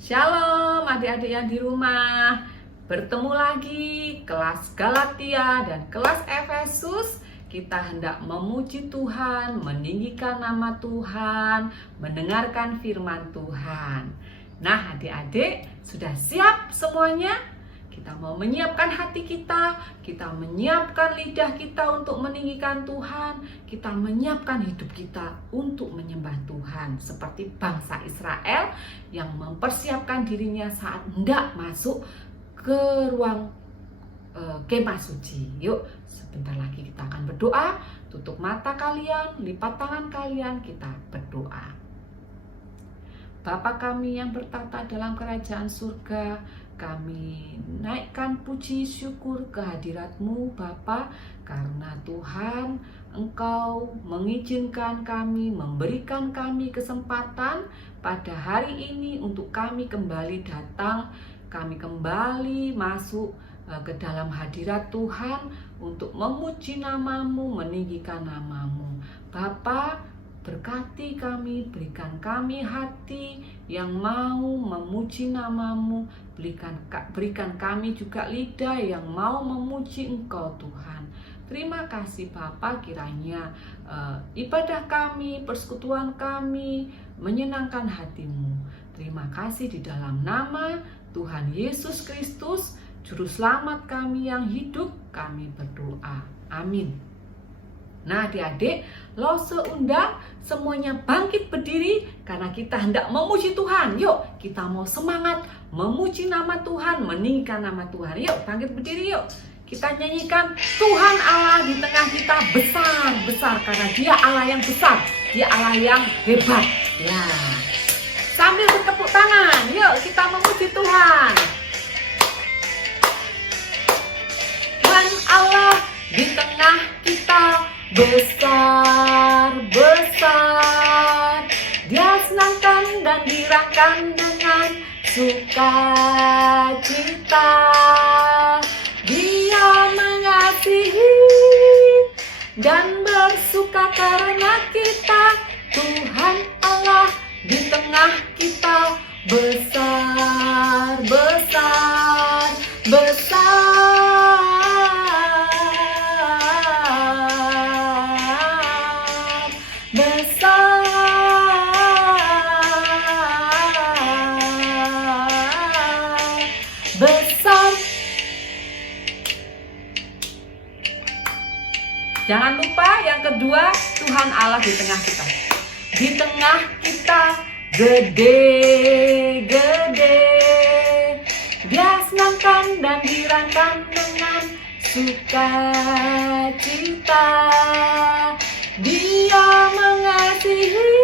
Shalom adik-adik yang di rumah. Bertemu lagi kelas Galatia dan kelas Efesus. Kita hendak memuji Tuhan, meninggikan nama Tuhan, mendengarkan firman Tuhan. Nah, adik-adik sudah siap semuanya? Kita mau menyiapkan hati kita menyiapkan lidah kita untuk meninggikan Tuhan, kita menyiapkan hidup kita untuk menyembah Tuhan. Seperti bangsa Israel yang mempersiapkan dirinya saat hendak masuk ke ruang kemah suci. Yuk, sebentar lagi kita akan berdoa. Tutup mata kalian, lipat tangan kalian, kita berdoa. Bapa kami yang bertata dalam kerajaan surga, kami naikkan puji syukur kehadirat-Mu Bapa, karena Tuhan Engkau mengizinkan kami, memberikan kami kesempatan pada hari ini untuk kami kembali datang, kami kembali masuk ke dalam hadirat Tuhan untuk memuji nama-Mu, meninggikan nama-Mu. Bapa, berkati kami, berikan kami hati yang mau memuji nama-Mu, berikan kami juga lidah yang mau memuji Engkau Tuhan. Terima kasih Bapa, kiranya ibadah kami, persekutuan kami menyenangkan hati-Mu. Terima kasih di dalam nama Tuhan Yesus Kristus, Juru Selamat kami yang hidup, kami berdoa. Amin. Nah adik-adik, Lose undang semuanya bangkit berdiri karena kita hendak memuji Tuhan. Yuk, kita mau semangat memuji nama Tuhan, meninggikan nama Tuhan. Yuk, bangkit berdiri yuk. Kita nyanyikan Tuhan Allah di tengah kita besar karena Dia Allah yang besar, Dia Allah yang hebat. Ya. Sambil bertepuk tangan, yuk kita memuji Tuhan. Tuhan Allah di tengah kita besar, Dia senangkan dan dirangkan dengan sukacita. Dia mengasihi dan bersuka karena kita. Tuhan Allah di tengah kita besar. Jangan lupa yang kedua, Tuhan Allah di tengah kita. Di tengah kita gede. Dia senangkan dan dirangkan dengan sukacita. Dia mengasihi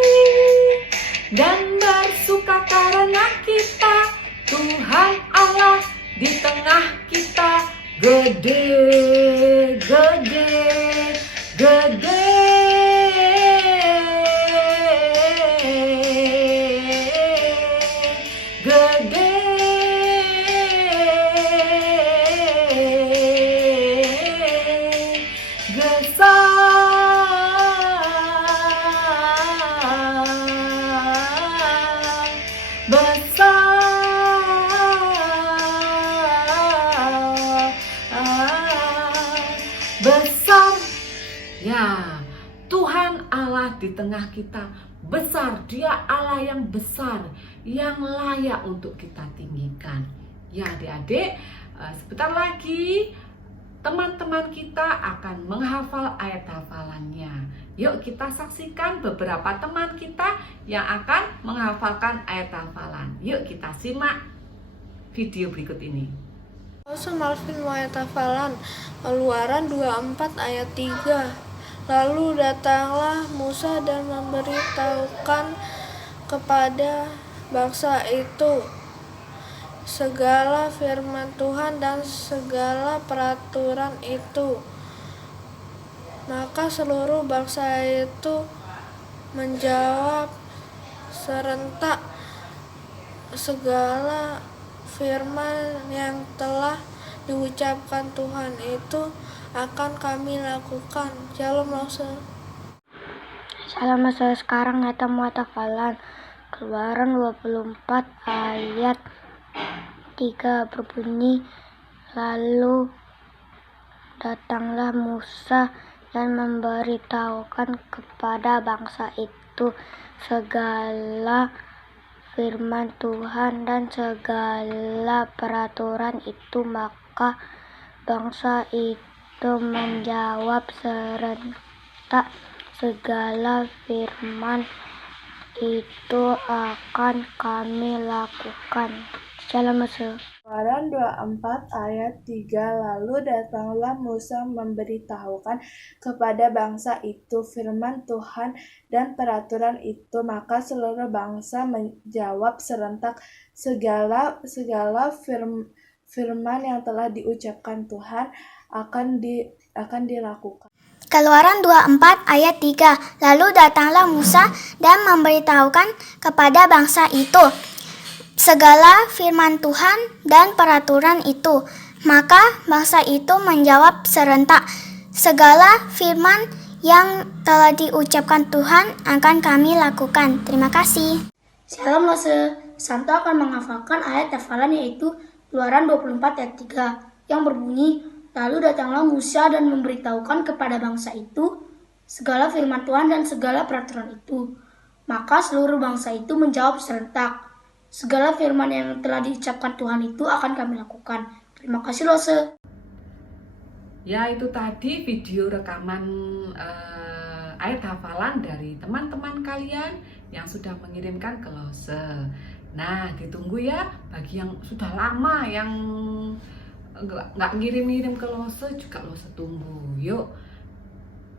dan bersuka karena kita. Tuhan Allah di tengah kita gede. Besar. Ya, Tuhan Allah di tengah kita besar. Dia Allah yang besar, yang layak untuk kita tinggikan. Ya adik-adik, sebentar lagi teman-teman kita akan menghafal ayat hafalannya. Yuk kita saksikan beberapa teman kita yang akan menghafalkan ayat hafalan. Yuk kita simak video berikut ini. Malvin ayat hafalan Keluaran 24 ayat 3. Lalu datanglah Musa dan memberitahukan kepada bangsa itu segala firman Tuhan dan segala peraturan itu. Maka seluruh bangsa itu menjawab serentak, segala firman yang telah diucapkan Tuhan itu akan kami lakukan. Shalom Lose. Salam masalah sekarang nyata muat hafalan Keluaran 24 ayat 3 berbunyi, lalu datanglah Musa dan memberitahukan kepada bangsa itu segala firman Tuhan dan segala peraturan itu. Maka bangsa itu menjawab serentak, segala firman itu akan kami lakukan. Shalom Mose. Keluaran 24 ayat 3, lalu datanglah Musa memberitahukan kepada bangsa itu firman Tuhan dan peraturan itu. Maka seluruh bangsa menjawab serentak, segala firman yang telah diucapkan Tuhan akan dilakukan. Keluaran 24 ayat 3, lalu datanglah Musa dan memberitahukan kepada bangsa itu segala firman Tuhan dan peraturan itu. Maka bangsa itu menjawab serentak, segala firman yang telah diucapkan Tuhan akan kami lakukan. Terima kasih. Shalom Lose. Santo akan menghafalkan ayat hafalan yaitu Keluaran 24 ayat 3 yang berbunyi, lalu datanglah Musa dan memberitahukan kepada bangsa itu segala firman Tuhan dan segala peraturan itu. Maka seluruh bangsa itu menjawab serentak, segala firman yang telah diucapkan Tuhan itu akan kami lakukan. Terima kasih Lose. Ya, itu tadi video rekaman ayat hafalan dari teman-teman kalian yang sudah mengirimkan ke Lose. Nah, ditunggu ya bagi yang sudah lama yang nggak ngirim-ngirim ke Lose juga Lose tunggu. Yuk,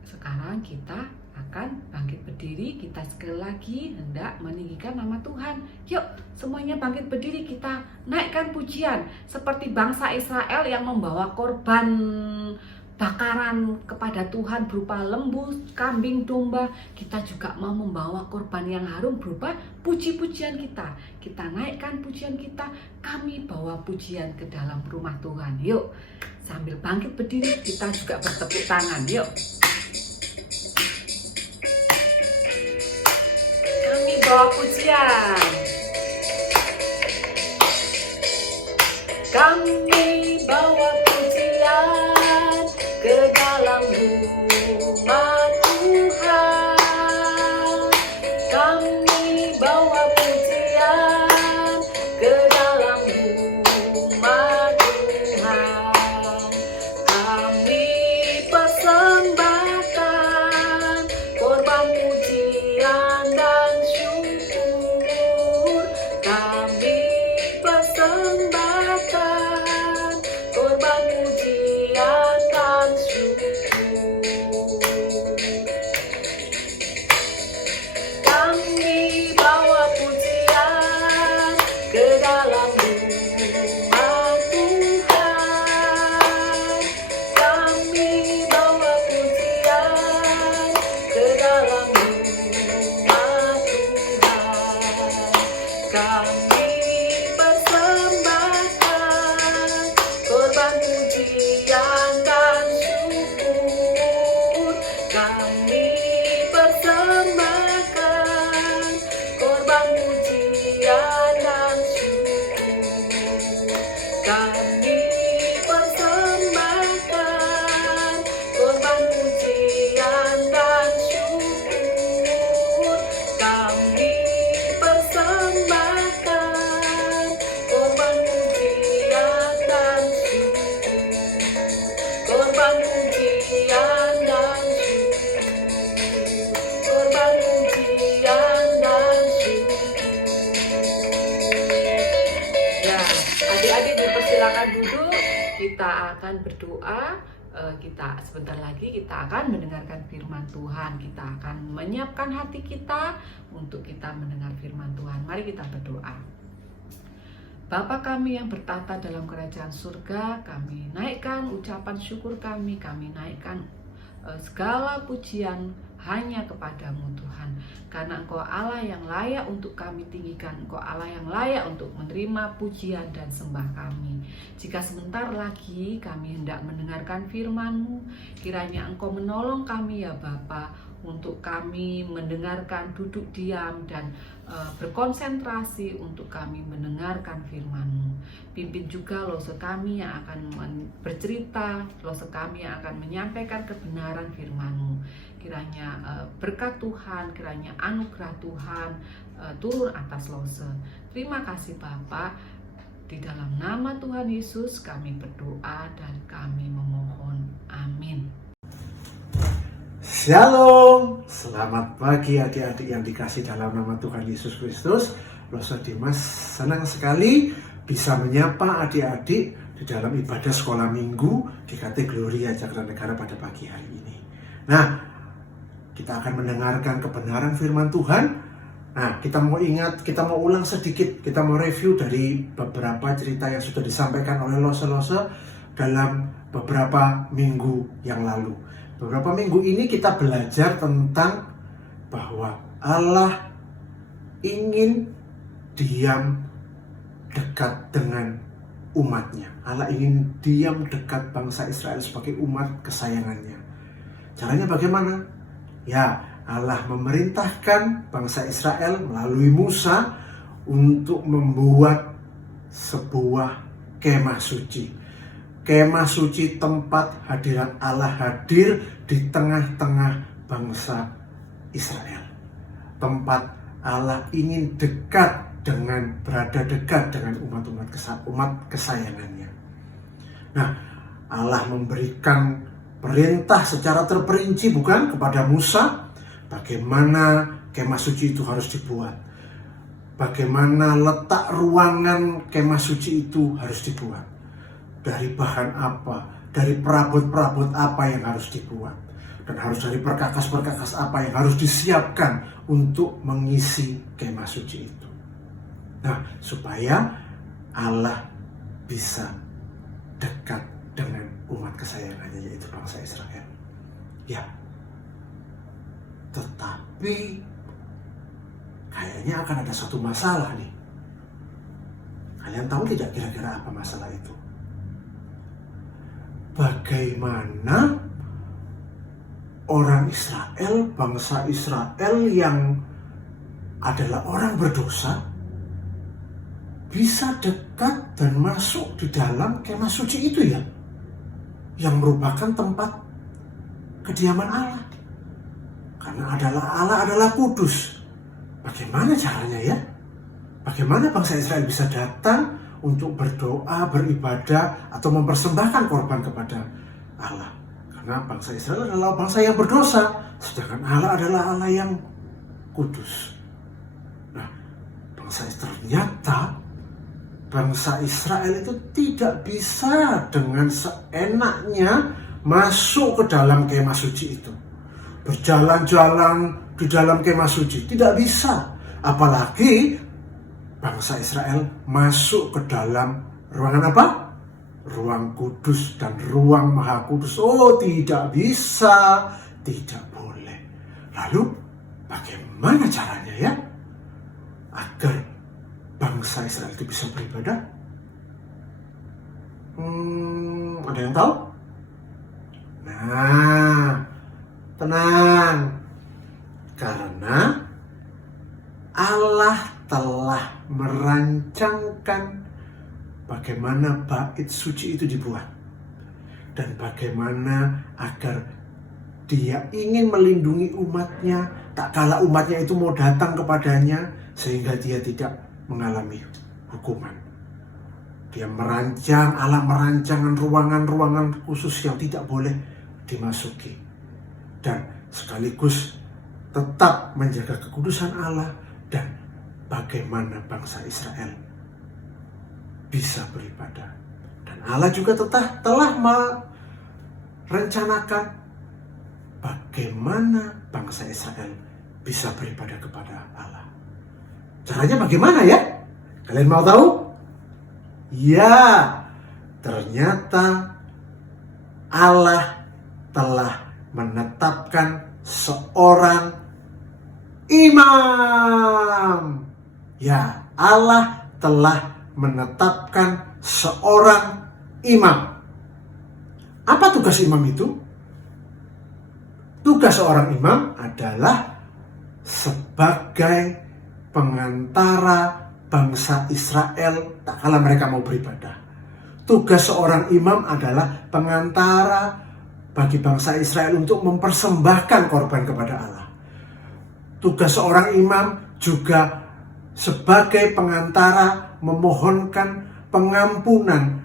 sekarang kita akan bangkit berdiri, kita sekali lagi hendak meninggikan nama Tuhan. Yuk, semuanya bangkit berdiri, kita naikkan pujian seperti bangsa Israel yang membawa korban bakaran kepada Tuhan berupa lembu, kambing, domba. Kita juga mau membawa korban yang harum berupa puji-pujian kita. Kita naikkan pujian kita, kami bawa pujian ke dalam rumah Tuhan. Yuk, sambil bangkit berdiri kita juga bertepuk tangan. Yuk, kami bawa pujian. Kami bawa pujian ke dalam rumah Tuhan. Kami bawa pujian ke dalam rumah Tuhan. Kami persembahkan korban pujian dan syukur. Kami persembahkan korban pujian dan syukur. Kami bawa pujian ke dalam rumah Tuhan. Kami bawa pujian ke dalam rumah Tuhan. Kami persembahkan korban pujian dan syukur. Kami persembahkan korban pujian dan syukur. Kami persembahkan korban pujian dan syukur. Kami persembahkan korban pujian dan syukur. Korban pujian dan syukur. Korban pujian dan syukur. Ya, adik-adik dipersilakan duduk. Kita akan berdoa. Kita sebentar lagi kita akan mendengarkan firman Tuhan. Kita akan menyiapkan hati kita untuk kita mendengar firman Tuhan. Mari kita berdoa. Bapa kami yang bertata dalam kerajaan surga, kami naikkan ucapan syukur kami naikkan segala pujian hanya kepadamu Tuhan. Karena Engkau Allah yang layak untuk kami tinggikan, Engkau Allah yang layak untuk menerima pujian dan sembah kami. Jika sebentar lagi kami hendak mendengarkan firman-Mu, kiranya Engkau menolong kami ya Bapa, untuk kami mendengarkan, duduk diam dan berkonsentrasi untuk kami mendengarkan firman-Mu. Pimpin juga lose kami yang akan bercerita, lose kami yang akan menyampaikan kebenaran firman-Mu. Kiranya berkat Tuhan, kiranya anugerah Tuhan turun atas lose. Terima kasih Bapa. Di dalam nama Tuhan Yesus kami berdoa dan kami memohon. Amin. Shalom, selamat pagi adik-adik yang dikasih dalam nama Tuhan Yesus Kristus. Lose Dimas senang sekali bisa menyapa adik-adik di dalam ibadah sekolah minggu GKT Gloria Jagranegara pada pagi hari ini. Nah, kita akan mendengarkan kebenaran firman Tuhan. Nah, kita mau ulang sedikit, kita mau review dari beberapa cerita yang sudah disampaikan oleh lose-lose dalam beberapa minggu yang lalu. Beberapa minggu ini kita belajar tentang bahwa Allah ingin diam dekat dengan umatnya. Allah ingin diam dekat bangsa Israel sebagai umat kesayangannya. Caranya bagaimana? Ya, Allah memerintahkan bangsa Israel melalui Musa untuk membuat sebuah kemah suci. Kemah suci tempat hadirat Allah hadir di tengah-tengah bangsa Israel. Tempat Allah ingin berada dekat dengan umat kesayangannya. Nah, Allah memberikan perintah secara terperinci bukan kepada Musa bagaimana kemah suci itu harus dibuat. Bagaimana letak ruangan kemah suci itu harus dibuat. Dari bahan apa, dari perabot-perabot apa yang harus dibuat. Dan harus dari perkakas-perkakas apa yang harus disiapkan untuk mengisi kemah suci itu. Nah, supaya Allah bisa dekat dengan umat kesayangannya yaitu bangsa Israel. Ya, tetapi kayaknya akan ada suatu masalah nih. Kalian tahu tidak kira-kira apa masalah itu? Bagaimana orang Israel, bangsa Israel yang adalah orang berdosa bisa dekat dan masuk di dalam kemah suci itu ya, yang merupakan tempat kediaman Allah. Karena Allah adalah kudus. Bagaimana caranya ya? Bagaimana bangsa Israel bisa datang untuk berdoa, beribadah, atau mempersembahkan korban kepada Allah? Karena bangsa Israel adalah bangsa yang berdosa, sedangkan Allah adalah Allah yang kudus. Nah, ternyata bangsa Israel itu tidak bisa dengan seenaknya masuk ke dalam kemah suci itu. Berjalan-jalan di dalam kemah suci, tidak bisa. Apalagi bangsa Israel masuk ke dalam ruangan apa? Ruang kudus dan ruang maha kudus. Oh, tidak bisa, tidak boleh. Lalu bagaimana caranya ya agar bangsa Israel itu bisa beribadah? Ada yang tahu? Nah, tenang. Karena Allah telah merancangkan bagaimana bait suci itu dibuat. Dan bagaimana agar Dia ingin melindungi umatnya, tak kala umatnya itu mau datang kepadanya, sehingga dia tidak mengalami hukuman. Allah merancang ruangan-ruangan khusus yang tidak boleh dimasuki. Dan sekaligus tetap menjaga kekudusan Allah dan bagaimana bangsa Israel bisa beribadah. Dan Allah juga telah merencanakan bagaimana bangsa Israel bisa beribadah kepada Allah. Caranya bagaimana ya? Kalian mau tahu? Ya, ternyata Allah telah menetapkan seorang imam. Ya, Allah telah menetapkan seorang imam. Apa tugas imam itu? Tugas seorang imam adalah sebagai pengantara bangsa Israel tak kala mereka mau beribadah. Tugas seorang imam adalah pengantara bagi bangsa Israel untuk mempersembahkan korban kepada Allah. Tugas seorang imam juga sebagai pengantara memohonkan pengampunan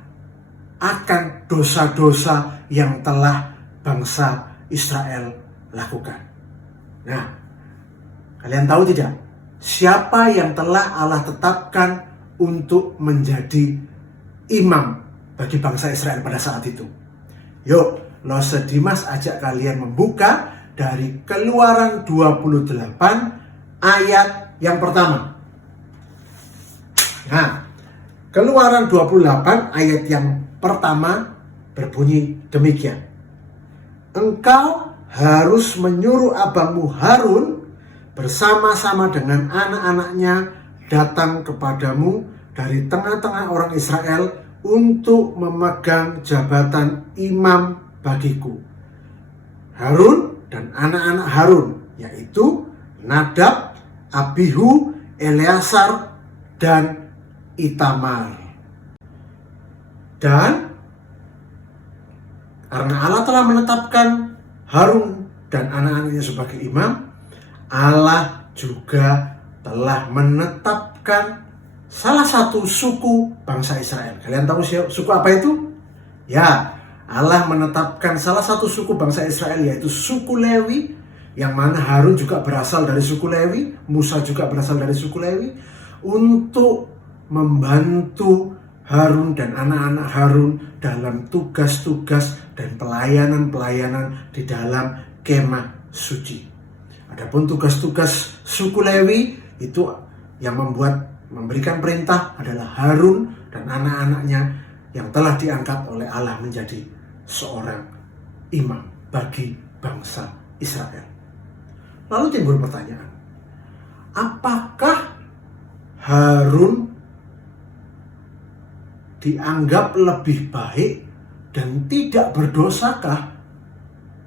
akan dosa-dosa yang telah bangsa Israel lakukan. Nah, kalian tahu tidak siapa yang telah Allah tetapkan untuk menjadi imam bagi bangsa Israel pada saat itu? Yuk, Lose Dimas ajak kalian membuka dari Keluaran 28 ayat yang pertama. Nah, Keluaran 28 ayat yang pertama berbunyi demikian. Engkau harus menyuruh abangmu Harun bersama-sama dengan anak-anaknya datang kepadamu dari tengah-tengah orang Israel untuk memegang jabatan imam bagiku. Harun dan anak-anak Harun, yaitu Nadab, Abihu, Eleazar, dan Itamar. Dan karena Allah telah menetapkan Harun dan anak-anaknya sebagai imam, Allah juga telah menetapkan salah satu suku bangsa Israel. Kalian tahu suku apa itu? Ya, Allah menetapkan salah satu suku bangsa Israel, yaitu suku Lewi, yang mana Harun juga berasal dari suku Lewi, Musa juga berasal dari suku Lewi, untuk membantu Harun dan anak-anak Harun dalam tugas-tugas dan pelayanan-pelayanan di dalam kemah suci. Adapun tugas-tugas suku Lewi itu yang memberikan perintah adalah Harun dan anak-anaknya yang telah diangkat oleh Allah menjadi seorang imam bagi bangsa Israel. Lalu timbul pertanyaan, apakah Harun dianggap lebih baik dan tidak berdosakah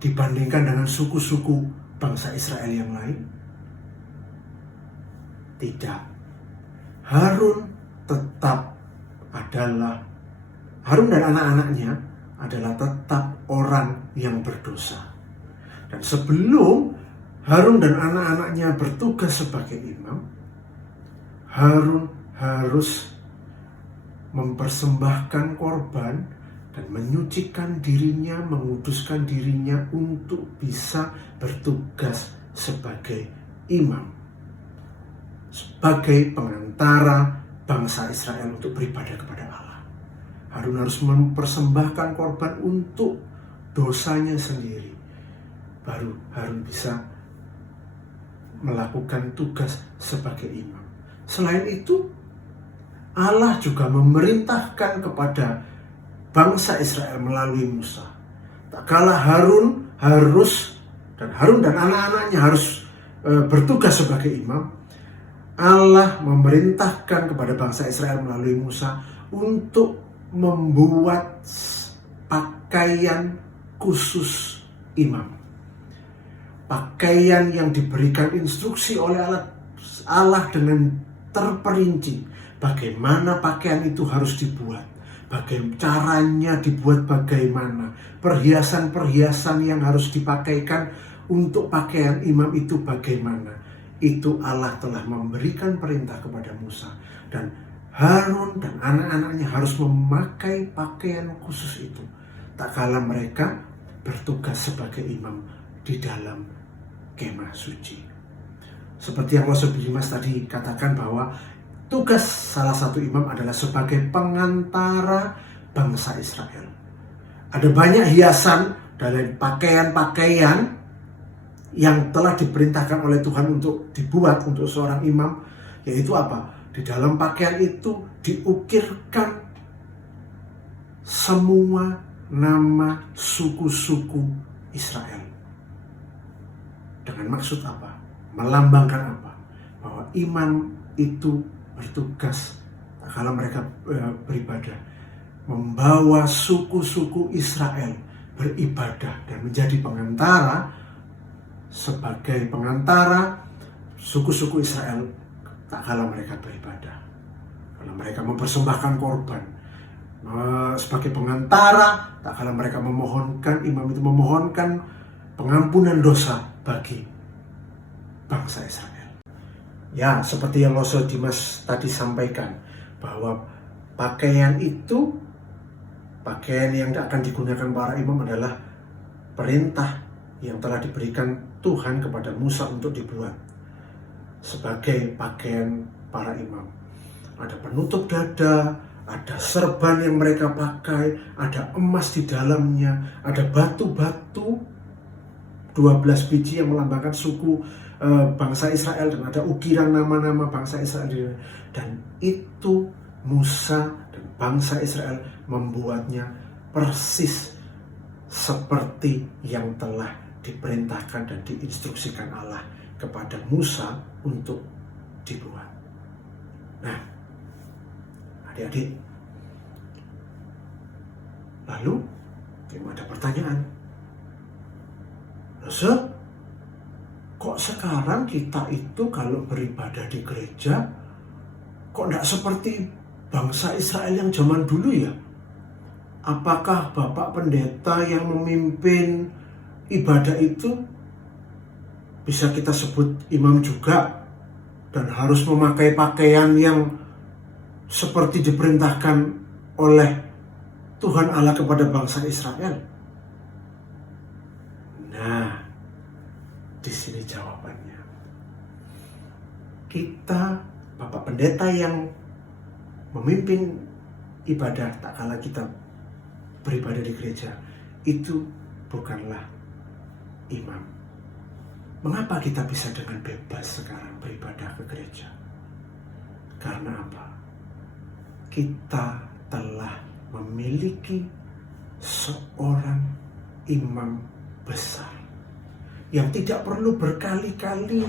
dibandingkan dengan suku-suku bangsa Israel yang lain? Tidak. Harun dan anak-anaknya adalah tetap orang yang berdosa. Dan sebelum Harun dan anak-anaknya bertugas sebagai imam, Harun harus mempersembahkan korban dan menyucikan dirinya, menguduskan dirinya untuk bisa bertugas sebagai imam, sebagai pengantara bangsa Israel untuk beribadah kepada Allah. Harun harus mempersembahkan korban untuk dosanya sendiri, baru Harun bisa melakukan tugas sebagai imam. Selain itu, Allah juga memerintahkan kepada bangsa Israel melalui Musa. Tak kala Harun dan anak-anaknya harus bertugas sebagai imam, Allah memerintahkan kepada bangsa Israel melalui Musa untuk membuat pakaian khusus imam. Pakaian yang diberikan instruksi oleh Allah dengan terperinci. Bagaimana pakaian itu harus dibuat, bagaimana caranya dibuat, bagaimana perhiasan-perhiasan yang harus dipakaikan untuk pakaian imam itu bagaimana. Itu Allah telah memberikan perintah kepada Musa, dan Harun dan anak-anaknya harus memakai pakaian khusus itu tak kala mereka bertugas sebagai imam di dalam kemah suci. Seperti yang Lose Dimas tadi katakan, bahwa tugas salah satu imam adalah sebagai pengantara bangsa Israel. Ada banyak hiasan dari pakaian-pakaian yang telah diperintahkan oleh Tuhan untuk dibuat untuk seorang imam, yaitu apa? Di dalam pakaian itu diukirkan semua nama suku-suku Israel. Dengan maksud apa? Melambangkan apa? Bahwa imam itu bertugas kalau mereka beribadah, membawa suku-suku Israel beribadah dan menjadi pengantara, sebagai pengantara suku-suku Israel tak kala mereka beribadah, kalau mereka mempersembahkan korban sebagai pengantara, tak kala mereka memohonkan, imam itu memohonkan pengampunan dosa bagi bangsa Israel. Ya, seperti yang Loso Dimas tadi sampaikan, bahwa pakaian itu, pakaian yang akan digunakan para imam adalah perintah yang telah diberikan Tuhan kepada Musa untuk dibuat sebagai pakaian para imam. Ada penutup dada, ada serban yang mereka pakai, ada emas di dalamnya, ada batu-batu 12 biji yang melambangkan suku bangsa Israel, dan ada ukiran nama-nama bangsa Israel. Dan itu Musa dan bangsa Israel membuatnya persis seperti yang telah diperintahkan dan diinstruksikan Allah kepada Musa untuk dibuat. Nah, adik-adik, lalu ada pertanyaan, kok sekarang kita itu kalau beribadah di gereja kok tidak seperti bangsa Israel yang zaman dulu ya? Apakah Bapak Pendeta yang memimpin ibadah itu bisa kita sebut imam juga dan harus memakai pakaian yang seperti diperintahkan oleh Tuhan Allah kepada bangsa Israel? Nah, di sini jawabannya. Kita, Bapak Pendeta yang memimpin ibadah tak kala kita beribadah di gereja, itu bukanlah imam. Mengapa kita bisa dengan bebas sekarang beribadah ke gereja? Karena apa? Kita telah memiliki seorang imam besar yang tidak perlu berkali-kali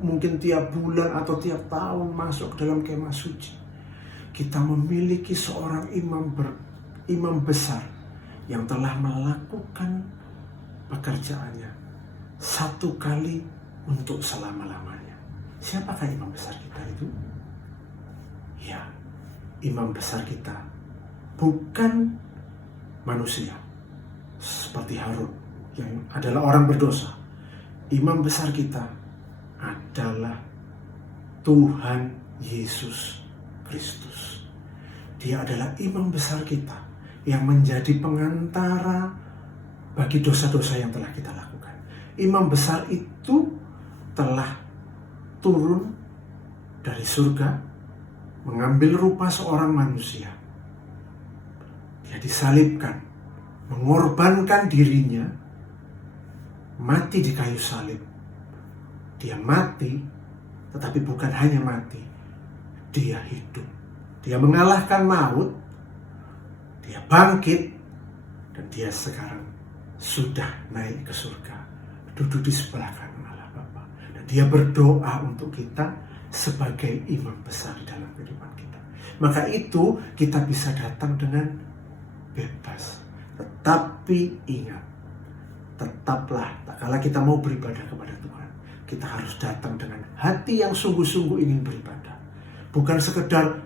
mungkin tiap bulan atau tiap tahun masuk dalam kemah suci. Kita memiliki seorang imam besar yang telah melakukan pekerjaannya satu kali untuk selama-lamanya. Siapakah imam besar kita itu? Ya, imam besar kita bukan manusia seperti Harun yang adalah orang berdosa. Imam besar kita adalah Tuhan Yesus Kristus. Dia adalah imam besar kita yang menjadi pengantara bagi dosa-dosa yang telah kita lakukan. Imam besar itu telah turun dari surga, mengambil rupa seorang manusia. Dia disalibkan, mengorbankan dirinya, mati di kayu salib. Dia mati, tetapi bukan hanya mati, dia hidup. Dia mengalahkan maut, dia bangkit, dan dia sekarang sudah naik ke surga, duduk di sebelah kanan Allah Bapa. Dan dia berdoa untuk kita sebagai imam besar di dalam kehidupan kita. Maka itu kita bisa datang dengan bebas. Tetapi ingat, tetaplah tak kala kita mau beribadah kepada Tuhan, kita harus datang dengan hati yang sungguh-sungguh ingin beribadah. Bukan sekedar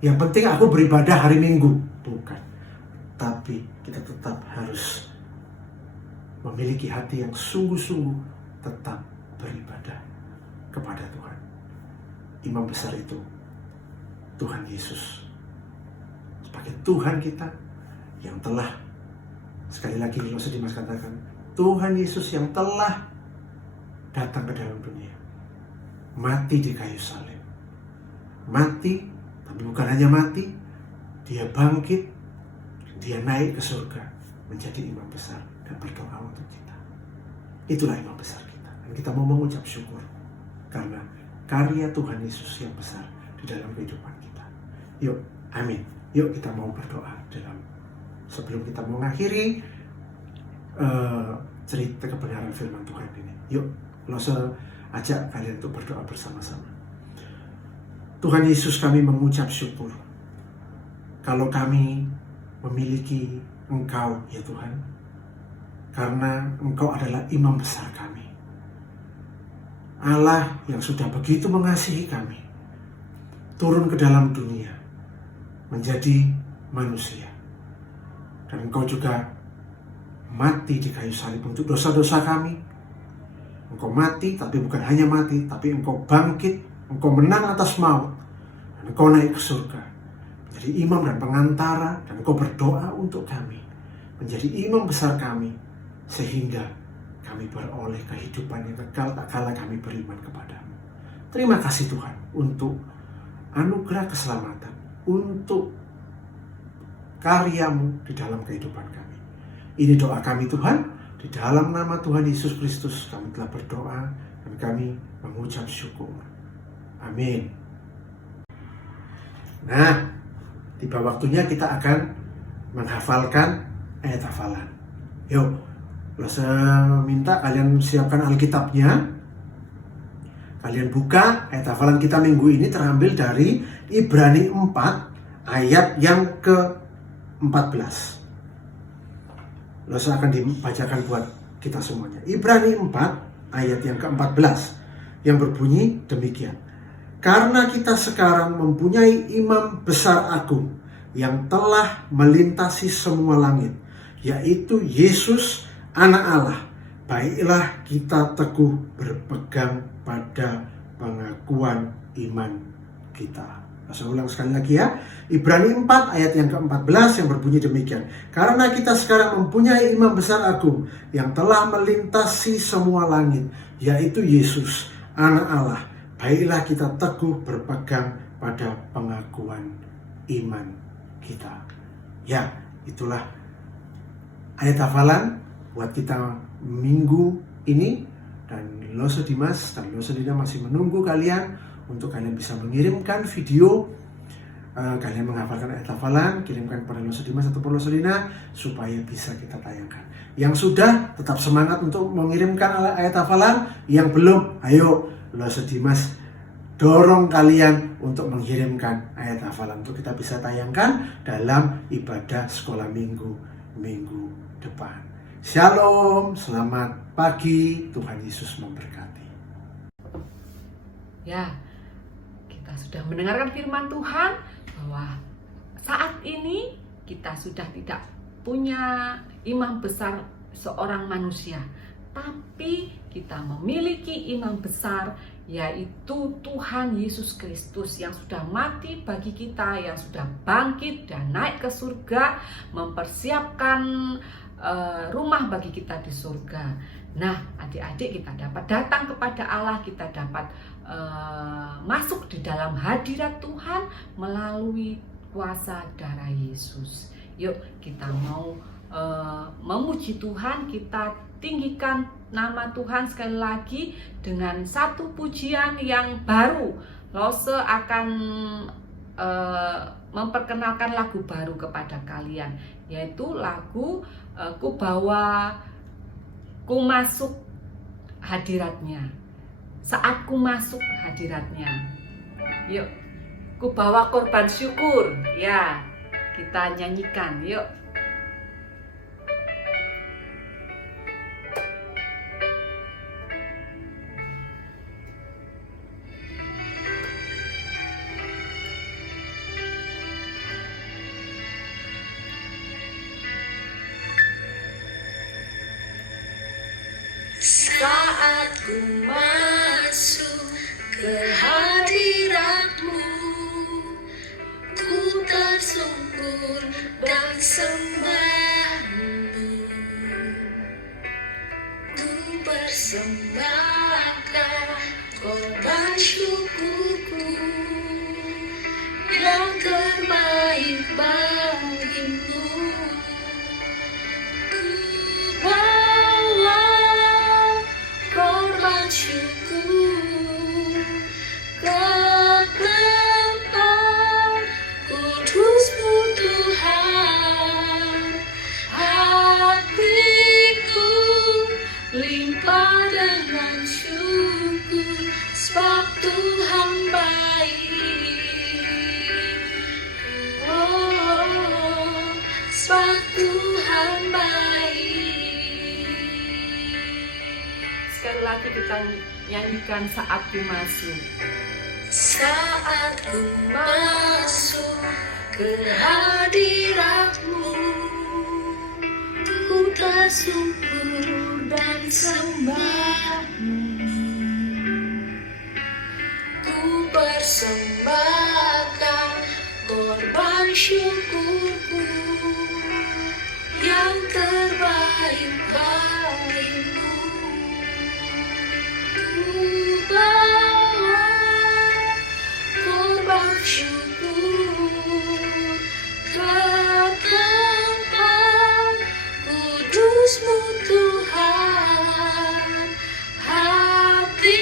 yang penting aku beribadah hari Minggu, bukan. Tapi kita tetap harus memiliki hati yang sungguh-sungguh tetap beribadah kepada Tuhan. Imam besar itu Tuhan Yesus sebagai Tuhan kita yang telah, sekali lagi Loso Dimas katakan, Tuhan Yesus yang telah datang ke dalam dunia, mati di kayu salib, mati, tapi bukan hanya mati, dia bangkit, dia naik ke surga menjadi imam besar dan berdoa untuk kita. Itulah imam besar kita, dan kita mau mengucap syukur karena karya Tuhan Yesus yang besar di dalam kehidupan kita. Yuk, amin. Yuk kita mau berdoa sebelum kita mengakhiri cerita kebenaran firman Tuhan ini. Yuk, Loso ajak kalian untuk berdoa bersama-sama. Tuhan Yesus, kami mengucap syukur kalau kami memiliki Engkau ya Tuhan, karena Engkau adalah imam besar kami. Allah yang sudah begitu mengasihi kami turun ke dalam dunia menjadi manusia. Dan Engkau juga mati di kayu salib untuk dosa-dosa kami. Engkau mati, tapi bukan hanya mati, tapi Engkau bangkit, Engkau menang atas maut, dan Engkau naik ke surga menjadi imam dan pengantara, dan Engkau berdoa untuk kami menjadi imam besar kami, sehingga kami beroleh kehidupan yang kekal tak kala kami beriman kepadamu. Terima kasih Tuhan untuk anugerah keselamatan, untuk karyamu di dalam kehidupan kami. Ini doa kami Tuhan, di dalam nama Tuhan Yesus Kristus kami telah berdoa dan kami mengucap syukur. Amin. Nah, tiba waktunya kita akan menghafalkan ayat hafalan. Yuk, saya minta kalian siapkan Alkitabnya. Kalian buka ayat hafalan kita minggu ini terambil dari Ibrani 4 ayat yang ke-14. Saya akan dibacakan buat kita semuanya. Ibrani 4 ayat yang ke-14 yang berbunyi demikian. Karena kita sekarang mempunyai imam besar agung yang telah melintasi semua langit, yaitu Yesus Anak Allah, baiklah kita teguh berpegang pada pengakuan iman kita. Saya ulang sekali lagi ya. Ibrani 4 ayat yang ke-14 yang berbunyi demikian. Karena kita sekarang mempunyai imam besar agung yang telah melintasi semua langit, yaitu Yesus Anak Allah, baiklah kita teguh berpegang pada pengakuan iman kita. Ya, itulah ayat hafalan buat kita minggu ini. Dan Loso Dimas dan Loso Dina masih menunggu kalian untuk kalian bisa mengirimkan video kalian menghafalkan ayat hafalan, kirimkan kepada Loso Dimas ataupun Loso Dina supaya bisa kita tayangkan. Yang sudah tetap semangat untuk mengirimkan ayat hafalan, yang belum, ayo Loso Dimas dorong kalian untuk mengirimkan ayat hafalan untuk kita bisa tayangkan dalam ibadah sekolah minggu depan. Shalom, selamat pagi, Tuhan Yesus memberkati. Ya, kita sudah mendengarkan firman Tuhan bahwa saat ini kita sudah tidak punya imam besar seorang manusia, tapi kita memiliki imam besar, yaitu Tuhan Yesus Kristus yang sudah mati bagi kita, yang sudah bangkit dan naik ke surga, mempersiapkan rumah bagi kita di surga. Nah, adik-adik, kita dapat datang kepada Allah, kita dapat masuk di dalam hadirat Tuhan melalui kuasa darah Yesus. Yuk, kita mau memuji Tuhan, kita tinggikan nama Tuhan sekali lagi dengan satu pujian yang baru. Lose akan memperkenalkan lagu baru kepada kalian, yaitu lagu Ku bawa ku masuk hadiratnya. Saat ku masuk hadiratnya, yuk, ku bawa korban syukur. Ya, kita nyanyikan, yuk. Saat ku masuk ke hadirat-Mu, ku tersungkur dan sembah-Mu. Ku persembahkan korban syukurku yang terbaik bagi-Mu. Syukur ke tempat kudus-Mu Tuhan, hatiku limpah dengan syukur sebab Tuhan baik. Oh, sebab Tuhan baik. Sekali lagi kita nyanyikan saat ku masuk. Saat ku masuk ke hadirat-Mu, ku bersyukur dan sembah-Mu. Ku persembahkan korban syukurku yang terbaik bagimu. Ku bawa korban syukur ke tempat kudus-Mu Tuhan. Hatiku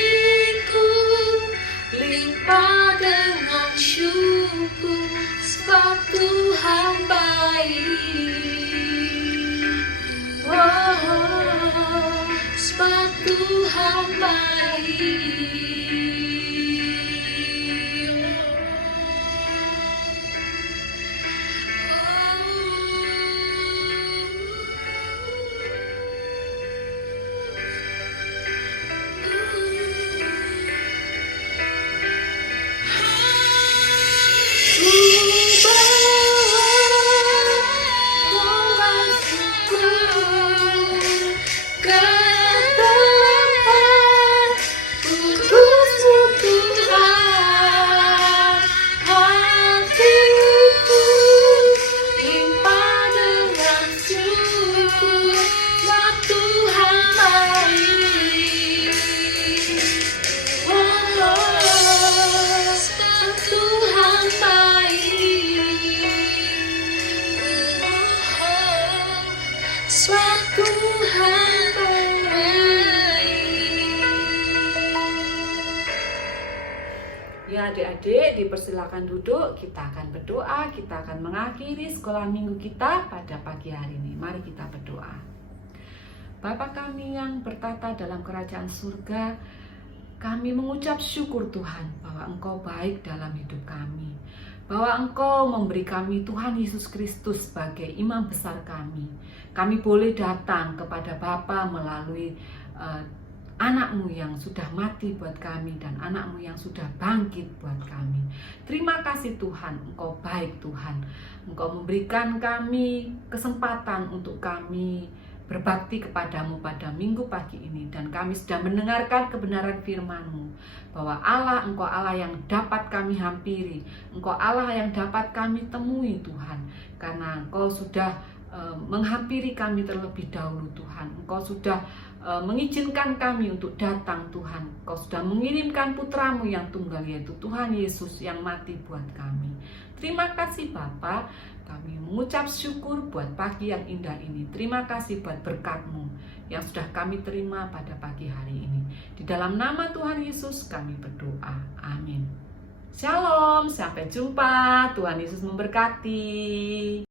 limpah dengan syukur, sebab Tuhan baik. Oh, sebab Tuhan baik. Ya adik-adik, dipersilakan duduk, kita akan berdoa, kita akan mengakhiri sekolah minggu kita pada pagi hari ini. Mari kita berdoa. Bapa kami yang bertata dalam kerajaan surga, kami mengucap syukur Tuhan bahwa Engkau baik dalam hidup kami. Bahwa Engkau memberi kami Tuhan Yesus Kristus sebagai imam besar kami. Kami boleh datang kepada Bapa melalui anak-Mu yang sudah mati buat kami dan anak-Mu yang sudah bangkit buat kami. Terima kasih Tuhan, Engkau baik Tuhan. Engkau memberikan kami kesempatan untuk kami berbakti kepadamu pada minggu pagi ini. Dan kami sudah mendengarkan kebenaran firman-Mu, bahwa Allah, Engkau Allah yang dapat kami hampiri, Engkau Allah yang dapat kami temui Tuhan. Karena Engkau sudah menghampiri kami terlebih dahulu Tuhan. Engkau sudah mengizinkan kami untuk datang Tuhan. Engkau sudah mengirimkan putra-Mu yang tunggal, yaitu Tuhan Yesus yang mati buat kami. Terima kasih Bapa. Kami mengucap syukur buat pagi yang indah ini. Terima kasih buat berkat-Mu yang sudah kami terima pada pagi hari ini. Di dalam nama Tuhan Yesus kami berdoa. Amin. Shalom, sampai jumpa. Tuhan Yesus memberkati.